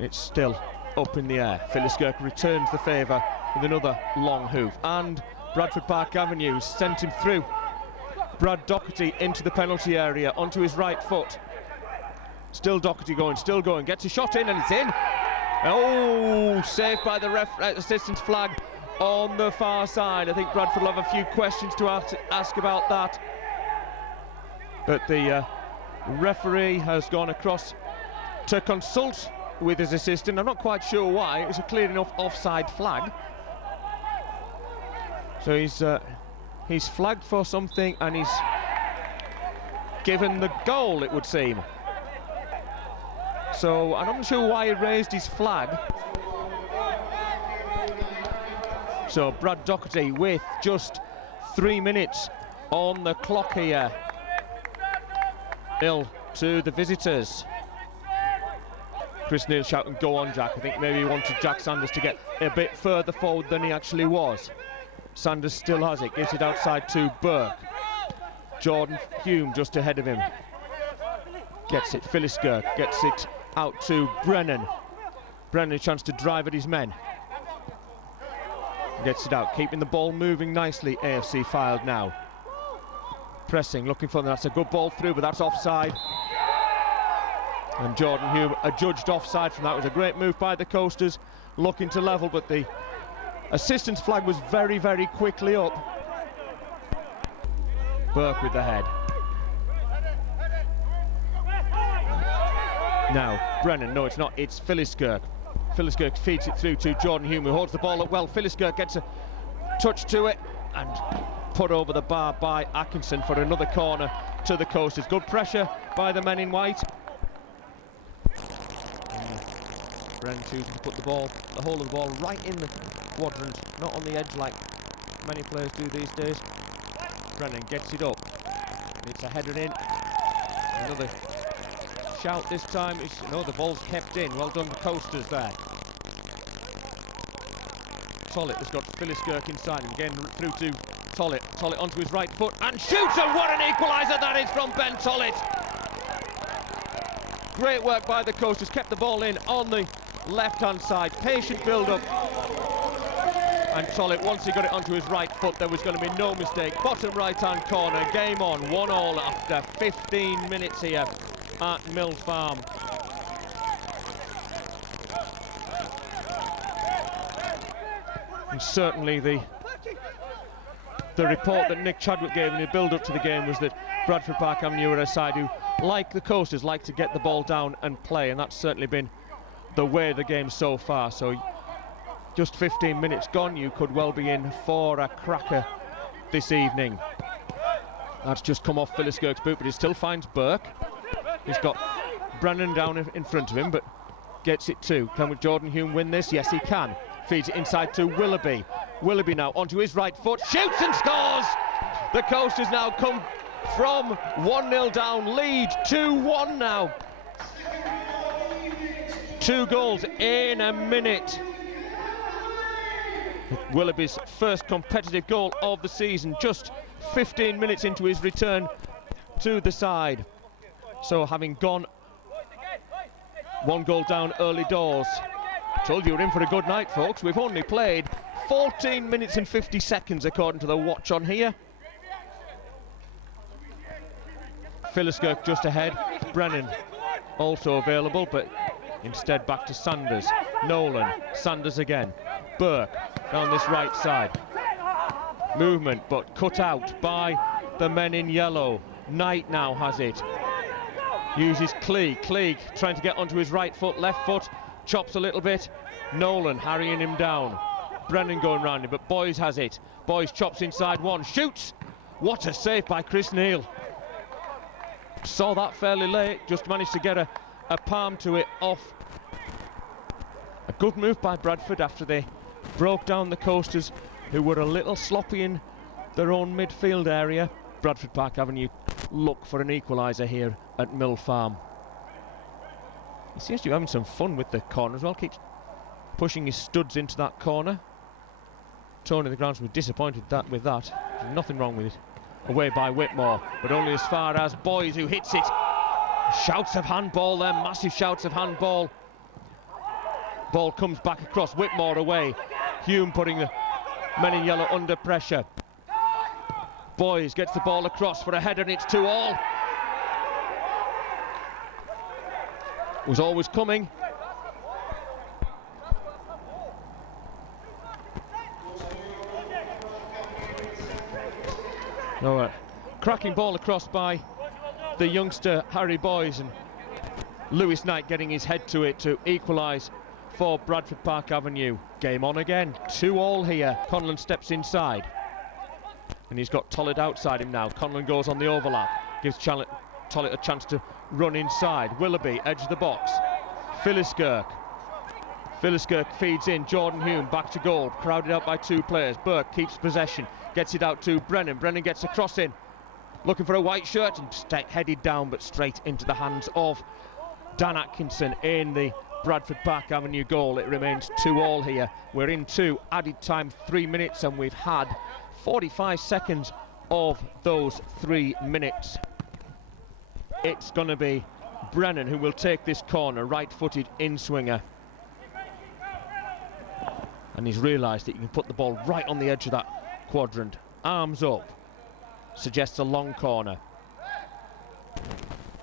It's still up in the air. Fylde returns the favour with another long hoof, and Bradford Park Avenue sent him through. Brad Doherty into the penalty area onto his right foot. Still Doherty going, still going, gets a shot in and it's in. Oh, saved by the assistant's flag on the far side. I think Bradford will have a few questions to ask about that. But the referee has gone across to consult with his assistant. I'm not quite sure why. It was a clear enough offside flag. So he's flagged for something and he's given the goal, it would seem. So I'm not sure why he raised his flag. So Brad Doherty with just 3 minutes on the clock here. 0 to the visitors. Chris Neal shouting, "Go on, Jack." I think maybe he wanted Jack Sanders to get a bit further forward than he actually was. Sanders still has it, gives it outside to Burke. Jordan Hume just ahead of him. Gets it, Fylde gets it out to Brennan. Brennan a chance to drive at his men. Gets it out, keeping the ball moving nicely, AFC Fylde now. Pressing, looking for them, that's a good ball through, but that's offside. And Jordan Hume adjudged offside from that. It was a great move by the Coasters, looking to level, but the assistant's flag was very, very quickly up. Burke with the head. Now, Brennan, no it's not, it's Fylde. Fylde feeds it through to Jordan Hume, who holds the ball up well. Fylde gets a touch to it and put over the bar by Atkinson for another corner to the Coasters. Good pressure by the men in white. Brennan choosing to put the whole of the ball right in the quadrant, not on the edge like many players do these days. Brennan gets it up. It's a header in. Another shout this time. No, the ball's kept in. Well done, the Coasters there. Tollett has got Fylde inside him. Again through to Tollett. Tollett onto his right foot and shoots, and what an equaliser that is from Ben Tollett. Great work by the Coasters. Kept the ball in on the left-hand side. Patient build-up. And Tollett, once he got it onto his right foot, there was going to be no mistake. Bottom right-hand corner. Game on. 1-1 after 15 minutes here at Mill Farm. And certainly the report that Nick Chadwick gave in the build-up to the game was that Bradford Park Avenue are a side who, like the Coasters, like to get the ball down and play, and that's certainly been the way of the game so far. So just 15 minutes gone, you could well be in for a cracker this evening. That's just come off Fylde's boot, but he still finds Burke. He's got Brennan down in front of him, but gets it too. Can Jordan Hume win this? Yes, he can. Feeds it inside to Willoughby. Willoughby now onto his right foot, shoots and scores! The Coasters now come from 1-0 down, lead 2-1 now. 2 goals in a minute. Willoughby's first competitive goal of the season, just 15 minutes into his return to the side. So having gone 1 goal down early doors, I told you we're in for a good night, folks. We've only played 14 minutes and 50 seconds according to the watch on here. Fylde just ahead, Brennan also available, but instead back to Sanders. Nolan, Sanders again, Burke down this right side. Movement, but cut out by the men in yellow. Knight now has it. Uses Cleag trying to get onto his right foot, left foot, chops a little bit. Nolan harrying him down. Brennan going round him, but Boys has it. Boys chops inside one, shoots. What a save by Chris Neal. Saw that fairly late, just managed to get a palm to it off. A good move by Bradford after they broke down the Coasters, who were a little sloppy in their own midfield area. Bradford Park Avenue look for an equaliser here at Mill Farm. He seems to be having some fun with the corner as well, keeps pushing his studs into that corner. Tony the groundsman was disappointed with that. There's nothing wrong with it. Away by Whitmore, but only as far as Boys, who hits it. Shouts of handball there, massive shouts of handball. Ball comes back across, Whitmore away. Hume putting the men in yellow under pressure. Boys gets the ball across for a header and it's 2-2. Was always coming. No, cracking ball across by the youngster Harry Boys, and Lewis Knight getting his head to it to equalise for Bradford Park Avenue. Game on again, 2-2 here. Conlon steps inside and he's got Tollett outside him now. Conlon goes on the overlap, gives Tollett a chance to run inside. Willoughby, edge of the box. Philliskirk feeds in. Jordan Hume back to goal, crowded out by 2 players. Burke keeps possession, gets it out to Brennan. Brennan gets a cross in, looking for a white shirt, and headed down but straight into the hands of Dan Atkinson in the Bradford Park Avenue goal. It remains 2-2 here. We're into added time 3 minutes, and we've had 45 seconds of those 3 minutes. It's going to be Brennan who will take this corner, right-footed in-swinger. And he's realised that you can put the ball right on the edge of that quadrant. Arms up, suggests a long corner.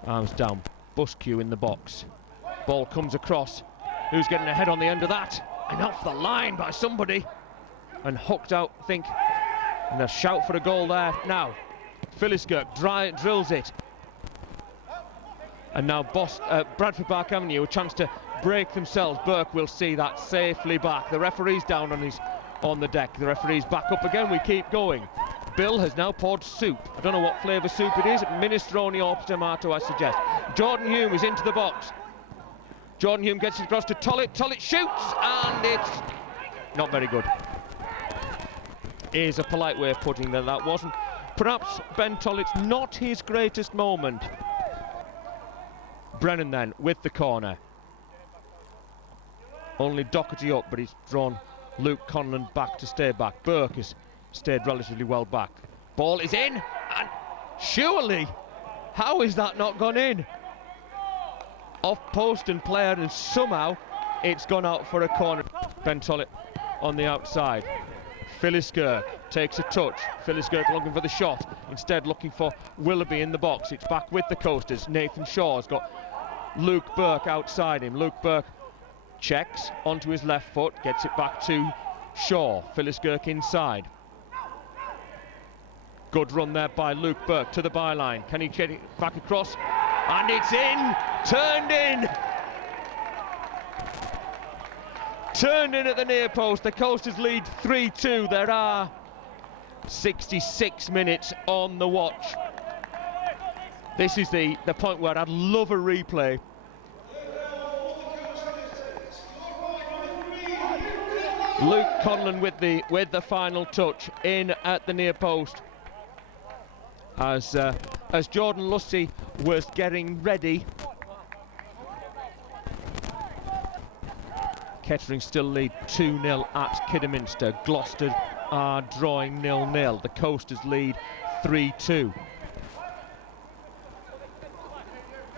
Arms down, Buskew in the box. Ball comes across. Who's getting a head on the end of that? And off the line by somebody. And hooked out, I think. And a shout for a goal there. Now, Philliskirk drills it. And now Bradford Park Avenue, a chance to break themselves. Burke will see that safely back. The referee's down on the deck. The referee's back up again. We keep going. Bill has now poured soup. I don't know what flavour soup it is. Minestrone or tomato, I suggest. Jordan Hume is into the box. Jordan Hume gets it across to Tollett. Tollett shoots, and it's not very good. Is a polite way of putting that wasn't. Perhaps Ben Tollett's not his greatest moment. Brennan then with the corner. Only Doherty up, but he's drawn Luke Conlon back to stay back. Burke has stayed relatively well back. Ball is in, and surely, how is that not gone in? Off post and player, and somehow it's gone out for a corner. Ben Tollett on the outside. Philliskirk takes a touch. Philliskirk looking for the shot, instead looking for Willoughby in the box. It's back with the coasters. Nathan Shaw's got Luke Burke outside him. Luke Burke checks onto his left foot, gets it back to Shaw. Philliskirk inside. Good run there by Luke Burke to the byline. Can he get it back across? And it's in! Turned in! Turned in at the near post. The Coasters lead 3-2. There are 66 minutes on the watch. This is the point where I'd love a replay. Luke Conlon with the final touch in at the near post. As Jordan Lussey was getting ready. Kettering still lead 2-0 at Kidderminster. Gloucester are drawing 0-0. The Coasters lead 3-2.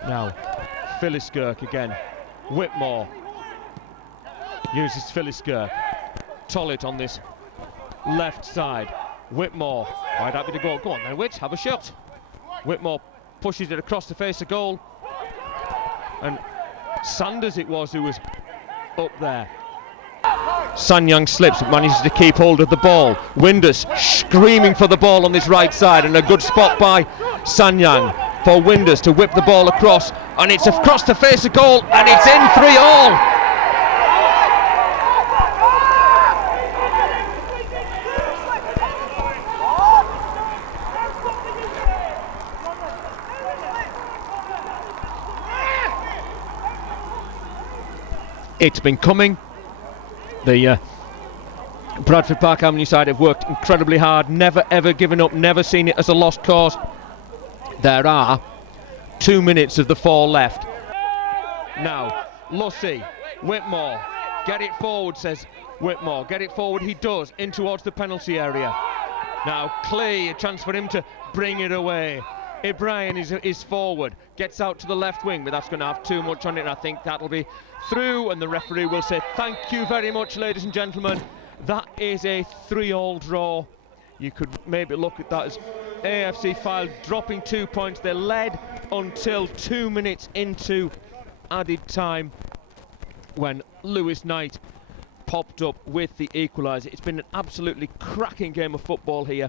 Now, Philliskirk again. Whitmore uses Philliskirk. Tollett on this left side. Whitmore, quite happy to go. Go on then, Whit, have a shot. Whitmore pushes it across the face of goal. And Sanders it was who was up there. Sanyang slips, but manages to keep hold of the ball. Windus screaming for the ball on this right side, and a good spot by Sanyang for Windus to whip the ball across, and it's across the face of goal, and it's in 3-3. It's been coming. The Bradford Park Avenue side have worked incredibly hard, never ever given up, never seen it as a lost cause. There are 2 minutes of the 4 left. Now, Lussey, Whitmore, get it forward, says Whitmore. Get it forward, he does, in towards the penalty area. Now, Clay, a chance for him to bring it away. O'Brien is forward, gets out to the left wing, but that's going to have too much on it, and I think that'll be through, and the referee will say thank you very much, ladies and gentlemen. That is a 3-all draw. You could maybe look at that as AFC Fylde dropping 2 points. They led until 2 minutes into added time when Lewis Knight popped up with the equaliser. It's been an absolutely cracking game of football here.